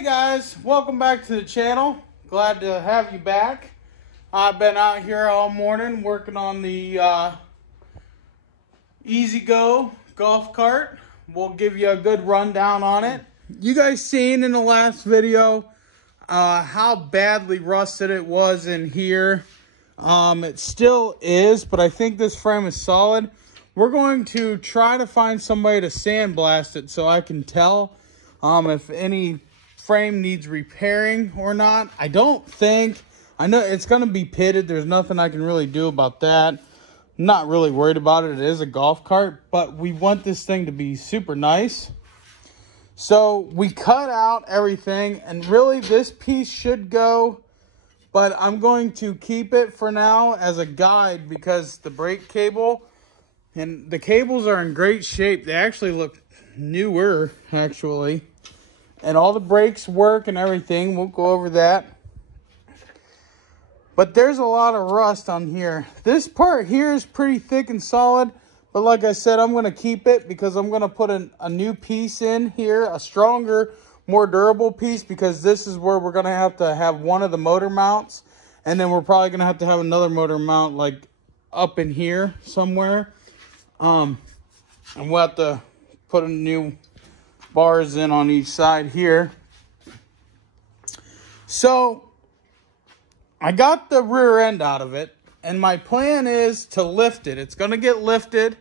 Hey guys, welcome back to the channel. Glad to have you back. I've been out here all morning working on the Easy Go golf cart. We'll give you a good rundown on it. You guys seen in the last video how badly rusted it was in here. It still is, but I think this frame is solid. We're going to try to find somebody to sandblast it so I can tell if any frame needs repairing or not. I don't think. I know it's going to be pitted. There's nothing I can really do about that. I'm not really worried about it. It is a golf cart, but we want this thing to be super nice. So we cut out everything, and really this piece should go, but I'm going to keep it for now as a guide because the brake cable and the cables are in great shape. They actually look newer, actually. And all the brakes work and everything. We'll go over that. But there's a lot of rust on here. This part here is pretty thick and solid. But like I said, I'm going to keep it because I'm going to put a new piece in here. A stronger, more durable piece. Because this is where we're going to have one of the motor mounts. And then we're probably going to have another motor mount like up in here somewhere. And we'll have to put a new bars in on each side here. So I got the rear end out of it, and my plan is to lift it. It's going to get lifted,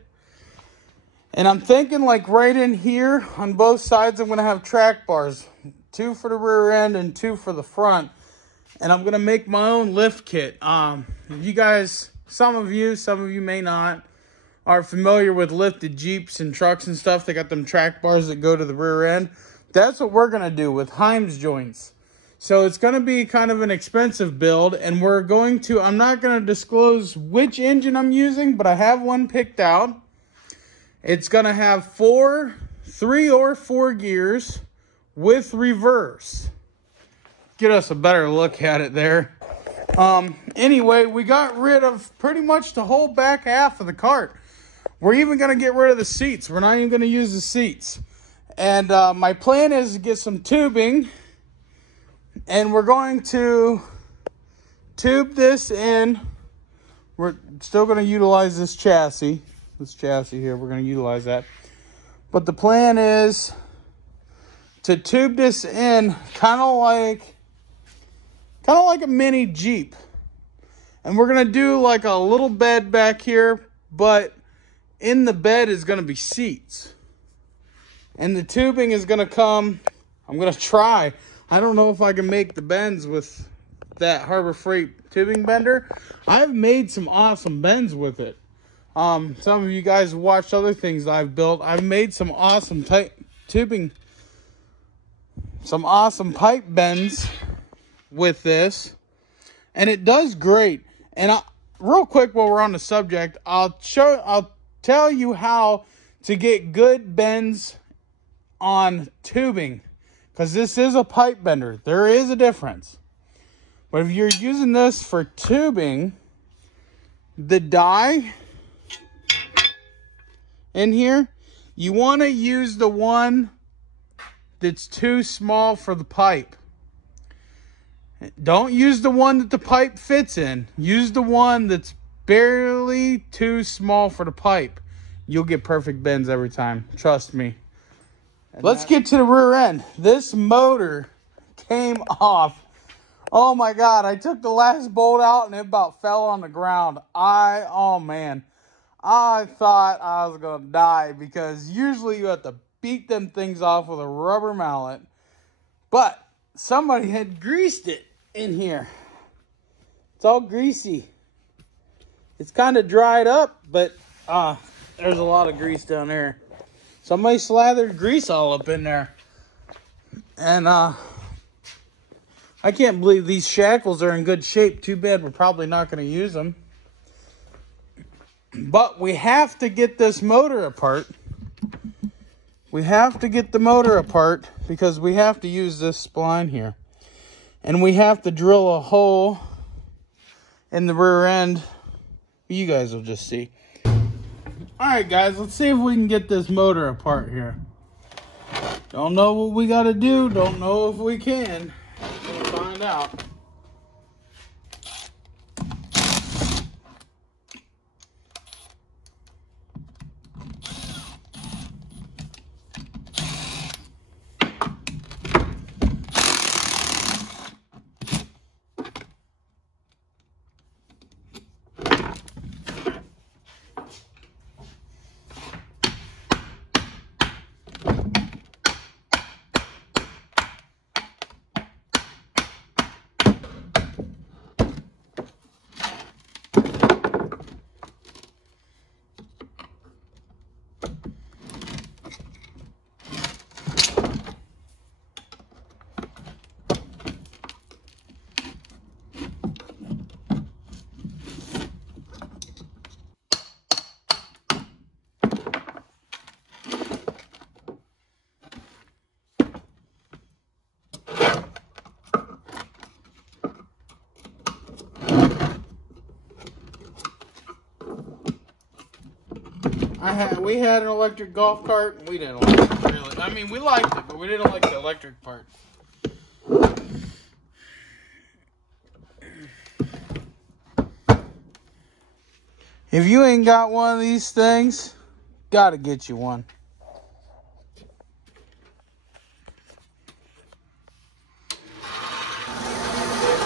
and I'm thinking like right in here on both sides I'm going to have track bars, 2 for the rear end and 2 for the front, and I'm going to make my own lift kit. You guys, some of you may not, are familiar with lifted Jeeps and trucks and stuff. They got them track bars that go to the rear end. That's what we're going to do with Heim's joints. So it's going to be kind of an expensive build, and we're going to, I'm not going to disclose which engine I'm using, but I have one picked out. It's going to have 3 or 4 gears with reverse. Get us a better look at it there. Anyway, we got rid of pretty much the whole back half of the cart. We're even going to get rid of the seats. We're not even going to use the seats. And my plan is to get some tubing. And we're going to tube this in. We're still going to utilize this chassis. This chassis here, we're going to utilize that. But the plan is to tube this in kind of like a mini Jeep. And we're going to do like a little bed back here, but in the bed is going to be seats. And the tubing is going to come, I'm going to try. I don't know if I can make the bends with that Harbor Freight tubing bender. I've made some awesome bends with it. Some of you guys watched other things I've built. I've made some awesome tubing, some awesome pipe bends with this. And it does great. And real quick while we're on the subject, I'll tell you how to get good bends on tubing, because this is a pipe bender. There is a difference. But if you're using this for tubing, the die in here, you want to use the one that's too small for the pipe. Don't use the one that the pipe fits in. Use the one that's barely too small for the pipe. You'll get perfect bends every time. Trust me. Let's get to the rear end. This motor came off. Oh my God. I took the last bolt out and it about fell on the ground. Oh man. I thought I was going to die because usually you have to beat them things off with a rubber mallet. But somebody had greased it in here. It's all greasy. It's kind of dried up, but there's a lot of grease down there. Somebody slathered grease all up in there. And I can't believe these shackles are in good shape. Too bad we're probably not going to use them. But we have to get this motor apart. We have to get the motor apart because we have to use this spline here. And we have to drill a hole in the rear end. You guys will just see. All right, guys, let's see if we can get this motor apart here. Don't know what we got to do. Don't know if we can. We'll find out. We had an electric golf cart, and we didn't like it, really. I mean, we liked it, but we didn't like the electric part. If you ain't got one of these things, gotta get you one.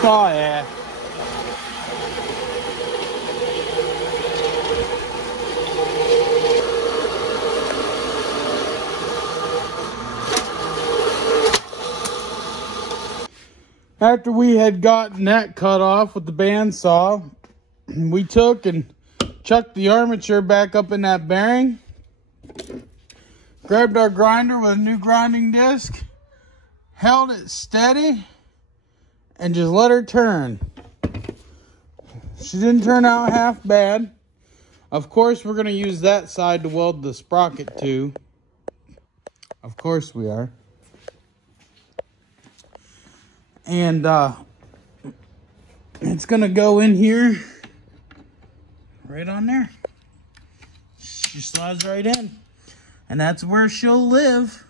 Oh, yeah. After we had gotten that cut off with the bandsaw, we took and chucked the armature back up in that bearing, grabbed our grinder with a new grinding disc, held it steady, and just let her turn. She didn't turn out half bad. Of course, we're going to use that side to weld the sprocket to. Of course we are. And it's going to go in here, right on there. She slides right in. And that's where she'll live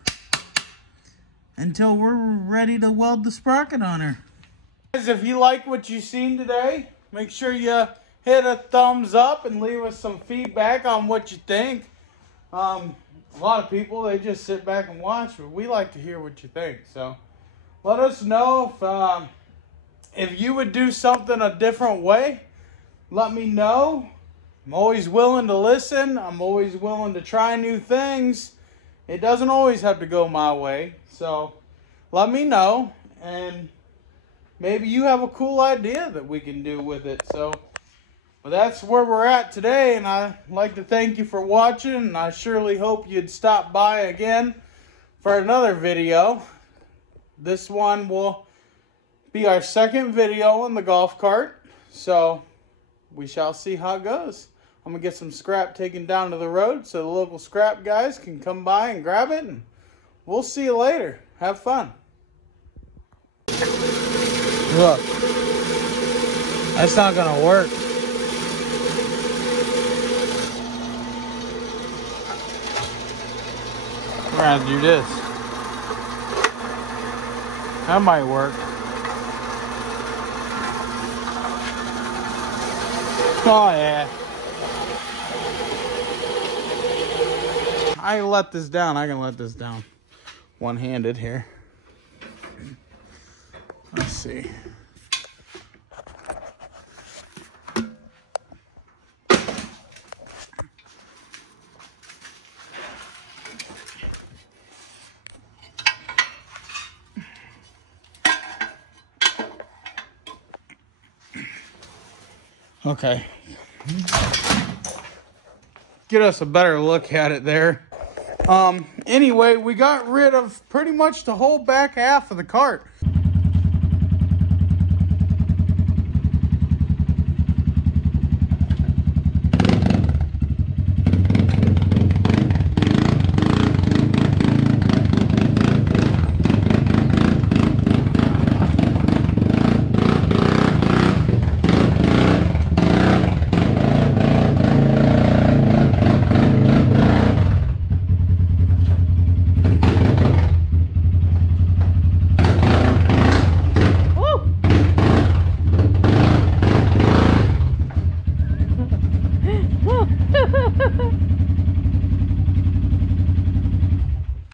until we're ready to weld the sprocket on her. Guys, if you like what you've seen today, make sure you hit a thumbs up and leave us some feedback on what you think. A lot of people, they just sit back and watch, but we like to hear what you think. So let us know if you would do something a different way. Let me know. I'm always willing to listen. I'm always willing to try new things. It doesn't always have to go my way. So let me know. And maybe you have a cool idea that we can do with it. So well, that's where we're at today. And I'd like to thank you for watching. And I surely hope you'd stop by again for another video. This one will be our second video on the golf cart. So we shall see how it goes. I'm going to get some scrap taken down to the road so the local scrap guys can come by and grab it. And we'll see you later. Have fun. Look. That's not going to work. We're going to do this. That might work. Oh, yeah. I let this down. I can let this down one-handed here. Let's see. Okay. Get us a better look at it there. Anyway, we got rid of pretty much the whole back half of the cart.